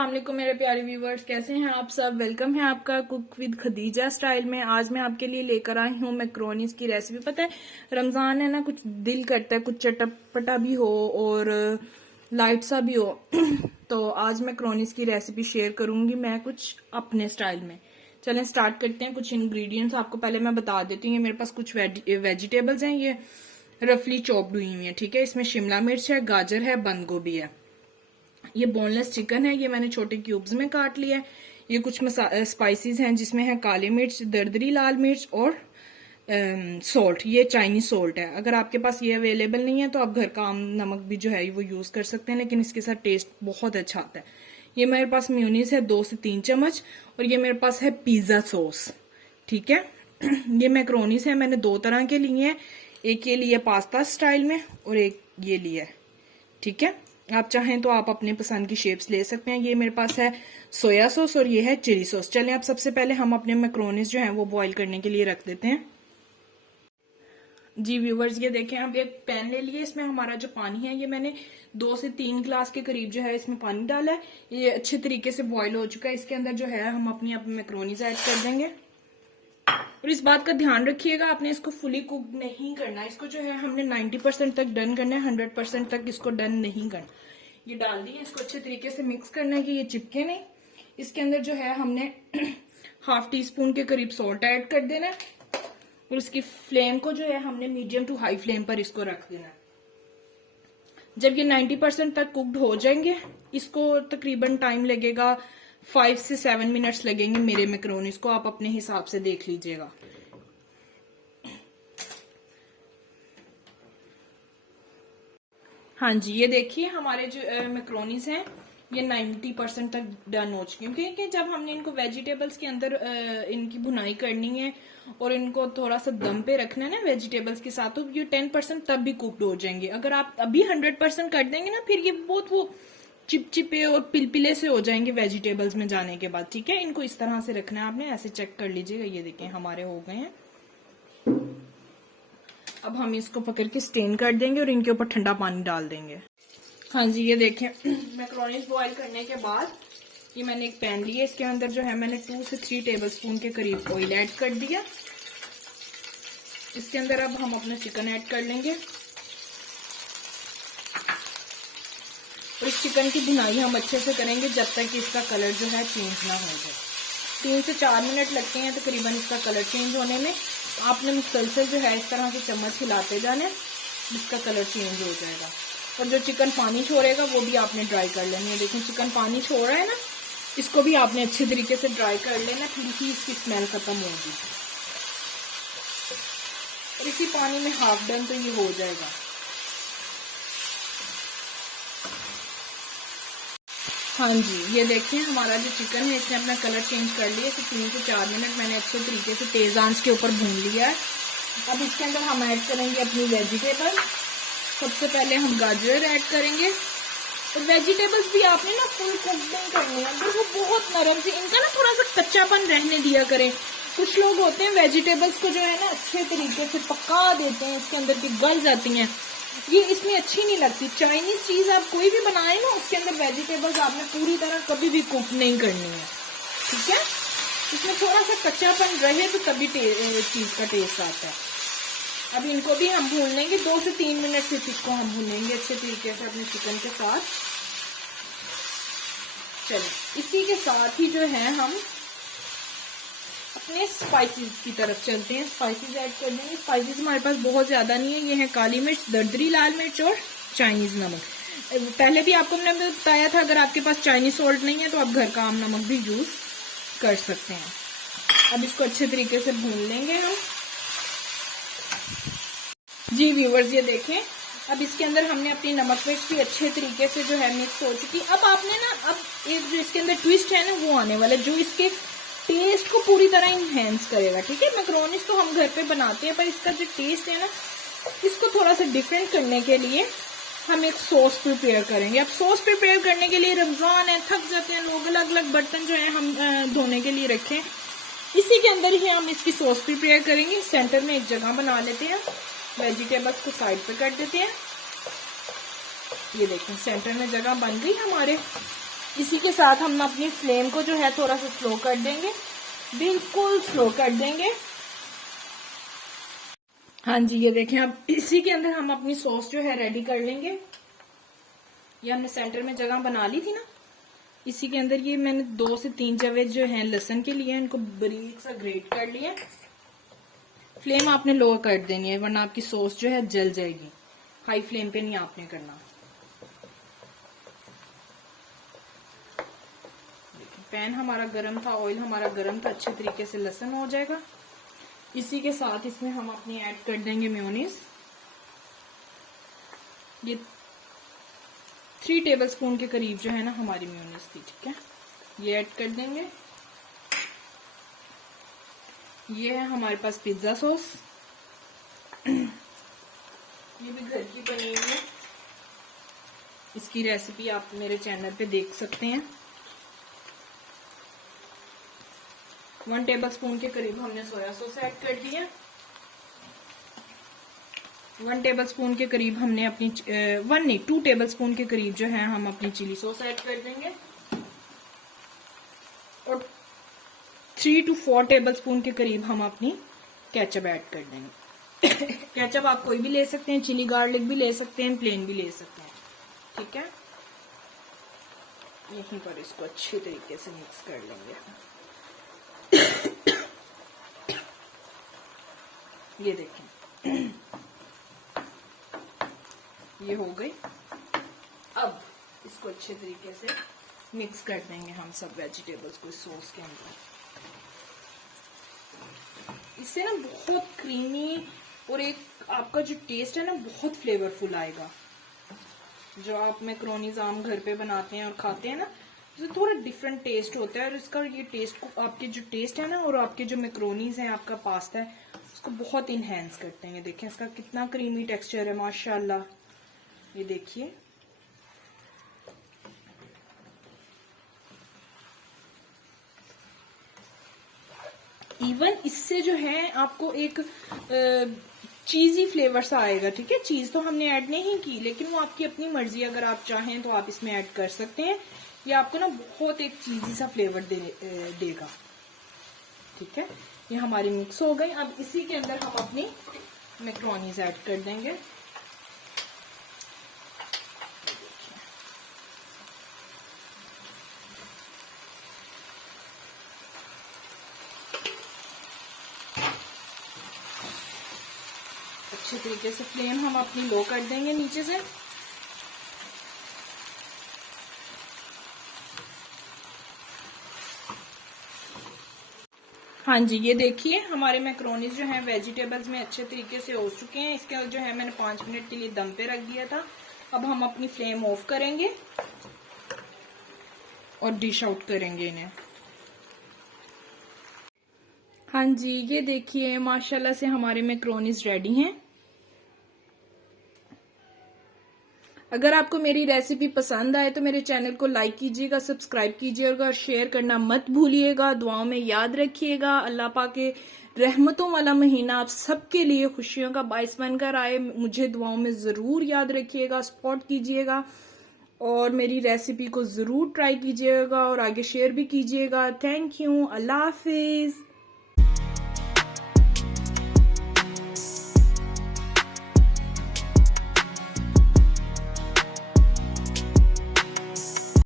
अस्सलाम वालेकुम मेरे प्यारे व्यूवर्स, कैसे हैं आप सब। वेलकम है आपका कुक विद खदीजा स्टाइल में। आज मैं आपके लिए लेकर आई हूँ मैक्रोनीज की रेसिपी। पता है रमजान है ना, कुछ दिल करता है कुछ चटपटा भी हो और लाइट सा भी हो तो आज मैक्रोनीज की रेसिपी शेयर करूंगी मैं कुछ अपने स्टाइल में। चलें स्टार्ट करते हैं। कुछ इंग्रेडिएंट्स आपको पहले मैं बता देती हूँ। मेरे पास कुछ वेजिटेबल्स हैं, ये रफली चॉप्ड हुई हुई है, ठीक है। इसमें शिमला मिर्च है, गाजर है, बंद गोभी है। ये बोनलेस चिकन है, ये मैंने छोटे क्यूब्स में काट लिया है। ये कुछ स्पाइसेस हैं जिसमें है काली मिर्च, दरदरी लाल मिर्च और सॉल्ट। ये चाइनीज सॉल्ट है। अगर आपके पास ये अवेलेबल नहीं है तो आप घर का आम नमक भी जो है वो यूज कर सकते हैं, लेकिन इसके साथ टेस्ट बहुत अच्छा आता है। ये मेरे पास मेयोनीज है 2 से 3 चम्मच और ये मेरे पास है पिज्जा सॉस, ठीक है। ये मैक्रोनीज है, मैंने 2 तरह के लिए हैं। एक ये लिया पास्ता स्टाइल में और एक ये लिया है, ठीक है। आप चाहें तो आप अपने पसंद की शेप्स ले सकते हैं। ये मेरे पास है सोया सॉस और ये है चिली सॉस। चलें अब सबसे पहले हम अपने मैक्रोनीज जो हैं वो बॉईल करने के लिए रख देते हैं। जी व्यूवर्स, ये देखें, अब एक पैन ले लिए। इसमें हमारा जो पानी है ये मैंने 2 से 3 गिलास के करीब जो है इसमें पानी डाला है। ये अच्छे तरीके से बॉईल हो चुका है। इसके अंदर जो है हम अपनी मैक्रोनीज ऐड कर देंगे। और इस बात का ध्यान रखिएगा, आपने इसको फुली कुक नहीं करना। इसको जो है हमने 90% तक डन करना है, 100% तक इसको डन नहीं करना। ये डाल दिए, इसको अच्छे तरीके से मिक्स करना है कि ये चिपके नहीं। इसके अंदर जो है हमने ½ टीस्पून के करीब सॉल्ट ऐड कर देना है और इसकी फ्लेम को जो है हमने मीडियम टू हाई फ्लेम पर इसको रख देना है। जब ये 90% तक कुक्ड हो जाएंगे, इसको तकरीबन टाइम लगेगा 5 से 7 मिनट्स लगेंगे मेरे मैक्रोनीज को। आप अपने हिसाब से देख लीजिएगा। हाँ जी, ये देखिए हमारे जो मैक्रोनीज हैं ये 90% तक डन हो चुकी है। क्योंकि जब हमने इनको वेजिटेबल्स के अंदर इनकी भुनाई करनी है और इनको थोड़ा सा दम पे रखना है ना वेजिटेबल्स के साथ, तो ये 10% तब भी कुक्ड हो जाएंगे। अगर आप अभी 100% कर देंगे ना, फिर ये बहुत वो चिपचिपे और पिलपिले से हो जाएंगे वेजिटेबल्स में जाने के बाद, ठीक है। इनको इस तरह से रखना है आपने, ऐसे चेक कर लीजिएगा। ये देखें हमारे हो गए हैं। अब हम इसको पकड़ के स्टेन कर देंगे और इनके ऊपर ठंडा पानी डाल देंगे। हाँ जी, ये देखें मैक्रोनीज बॉईल करने के बाद ये मैंने एक पैन लिया। इसके अंदर जो है मैंने 2 से 3 टेबलस्पून के करीब ऑयल ऐड कर दिया। इसके अंदर अब हम अपना चिकन ऐड कर लेंगे और इस चिकन की भुनाई हम अच्छे से करेंगे जब तक कि इसका कलर जो है चेंज ना हो जाए। 3 से 4 मिनट लगते हैं तकरीबन इसका कलर चेंज होने में। आपने मुसलसल जो है इस तरह से चम्मच हिलाते जाने, इसका कलर चेंज हो जाएगा। और जो चिकन पानी छोड़ेगा वो भी आपने ड्राई कर लेना है। देखिए चिकन पानी छोड़ रहा है ना, इसको भी आपने अच्छे तरीके से ड्राई कर लेना, फिर ही इसकी स्मेल खत्म होगी। और इसी पानी में हाफ डन तो ये हो जाएगा। हाँ जी, ये देखिए हमारा जो चिकन है इसने अपना कलर चेंज कर लिया। तो 3 से 4 मिनट मैंने अच्छे तरीके से तेज आंच के ऊपर भून लिया है। अब इसके अंदर हम ऐड करेंगे अपनी वेजिटेबल। सबसे पहले हम गाजर ऐड करेंगे। और वेजिटेबल्स भी आपने ना फुल कुक नहीं करनी है, अगर वो बहुत नरम सी, इनका ना थोड़ा सा कच्चापन रहने दिया करें। कुछ लोग होते हैं वेजिटेबल्स को जो है ना अच्छे तरीके से पका देते हैं, इसके अंदर की गल जाती हैं, ये इसमें अच्छी नहीं लगती। चाइनीज चीज आप कोई भी बनाए ना, उसके अंदर वेजिटेबल्स आपने पूरी तरह कभी भी कुक नहीं करनी है, ठीक है। इसमें थोड़ा सा कच्चापन रहे तो तभी चीज का टेस्ट आता है। अब इनको भी हम भून लेंगे 2 से 3 मिनट सिर्फ इसको हम भूनेंगे अच्छे तरीके से अपने चिकन के साथ। चलिए इसी के साथ ही जो है हम अपने स्पाइसेस की तरफ चलते हैं। स्पाइसेस ऐड कर देंगे। स्पाइसेस हमारे पास बहुत ज्यादा नहीं है। ये है काली मिर्च, दरदरी लाल मिर्च और चाइनीज नमक। पहले भी आपको मैंने बताया था, अगर आपके पास चाइनीज सॉल्ट नहीं है तो आप घर का आम नमक भी यूज कर सकते हैं। अब इसको अच्छे तरीके से भून लेंगे हम। जी व्यूवर्स, ये देखें अब इसके अंदर हमने अपनी नमक मिर्च भी अच्छे तरीके से जो है मिक्स हो चुकी। अब आपने ना, अब एक जो इसके अंदर ट्विस्ट है ना वो आने वाला, जो इसके टेस्ट को पूरी तरह इनहेंस करेगा, ठीक है। मैक्रोनीज तो हम घर पे बनाते हैं, पर इसका जो टेस्ट है ना, इसको थोड़ा सा डिफरेंट करने के लिए हम एक सॉस प्रिपेयर करेंगे। अब सॉस प्रिपेयर करने के लिए रमजान है, थक जाते हैं लोग, अलग अलग बर्तन जो है हम धोने के लिए रखें। इसी के अंदर ही हम इसकी सॉस प्रिपेयर करेंगे। सेंटर में एक जगह बना लेते हैं, वेजिटेबल्स को साइड पे कर देते हैं। ये देखें सेंटर में जगह बन गई हमारे। इसी के साथ हम अपनी फ्लेम को जो है थोड़ा सा स्लो कर देंगे, बिल्कुल स्लो कर देंगे। हाँ जी, ये देखें, अब इसी के अंदर हम अपनी सॉस जो है रेडी कर लेंगे। ये हमने सेंटर में जगह बना ली थी ना, इसी के अंदर ये मैंने 2 से 3 जवे जो हैं लहसुन के लिए इनको बारीक सा ग्रेट कर लिया। फ्लेम आपने लो कर देनी है वरना आपकी सॉस जो है जल जाएगी। हाई फ्लेम पे नहीं आपने करना। पैन हमारा गर्म था, ऑयल हमारा गर्म था, अच्छे तरीके से लहसुन हो जाएगा। इसी के साथ इसमें हम अपनी ऐड कर देंगे मेयोनीज। ये 3 टेबलस्पून के करीब जो है ना हमारी मेयोनीज थी, ठीक है, ये ऐड कर देंगे। ये है हमारे पास पिज्जा सॉस, ये भी घर की बनी हुई है। इसकी रेसिपी आप मेरे चैनल पे देख सकते हैं। 1 टेबलस्पून के करीब हमने सोया सॉस ऐड कर दिया। 1 टेबलस्पून के करीब हमने अपनी 2 टेबलस्पून के करीब जो है हम अपनी चिली सॉस ऐड कर देंगे। और 3 to 4 टेबलस्पून के करीब हम अपनी केचप ऐड कर देंगे। केचप आप कोई भी ले सकते हैं, चिली गार्लिक भी ले सकते हैं, प्लेन भी ले सकते हैं, ठीक है। यहीं पर इसको अच्छे तरीके से मिक्स कर लेंगे। ये देखें, ये हो गई। अब इसको अच्छे तरीके से मिक्स कर देंगे हम सब वेजिटेबल्स को सॉस के अंदर। इससे ना बहुत क्रीमी और एक आपका जो टेस्ट है ना बहुत फ्लेवरफुल आएगा। जो आप मैक्रोनीज आम घर पे बनाते हैं और खाते हैं ना, उससे थोड़ा डिफरेंट टेस्ट होता है। और इसका ये टेस्ट को आपके जो टेस्ट है ना और आपके जो मैक्रोनीज हैं, आपका पास्ता है, उसको बहुत इनहेंस करते हैं। ये देखें इसका कितना क्रीमी टेक्सचर है माशाल्लाह। ये देखिए, इवन इससे जो है आपको एक चीजी फ्लेवर सा आएगा, ठीक है। चीज तो हमने ऐड नहीं की, लेकिन वो आपकी अपनी मर्जी, अगर आप चाहें तो आप इसमें ऐड कर सकते हैं। ये आपको ना बहुत एक चीजी सा फ्लेवर देगा, ठीक है। ये हमारी मिक्स हो गई। अब इसी के अंदर हम अपनी मैक्रोनीज ऐड कर देंगे। अच्छे तरीके से फ्लेम हम अपनी लो कर देंगे नीचे से। हाँ जी, ये देखिए हमारे मैक्रोनीज जो हैं वेजिटेबल्स में अच्छे तरीके से हो चुके हैं। इसके जो है मैंने 5 मिनट के लिए दम पे रख दिया था। अब हम अपनी फ्लेम ऑफ करेंगे और डिश आउट करेंगे इन्हें। हाँ जी, ये देखिए माशाल्लाह से हमारे मैक्रोनीज रेडी हैं। अगर आपको मेरी रेसिपी पसंद आए तो मेरे चैनल को लाइक कीजिएगा, सब्सक्राइब कीजिएगा और शेयर करना मत भूलिएगा। दुआओं में याद रखिएगा। अल्लाह पाक के रहमतों वाला महीना आप सबके लिए खुशियों का बाइस बनकर आए। मुझे दुआओं में जरूर याद रखिएगा, सपोर्ट कीजिएगा और मेरी रेसिपी को जरूर ट्राई कीजिएगा और आगे शेयर भी कीजिएगा। Thank you, Allah Hafiz.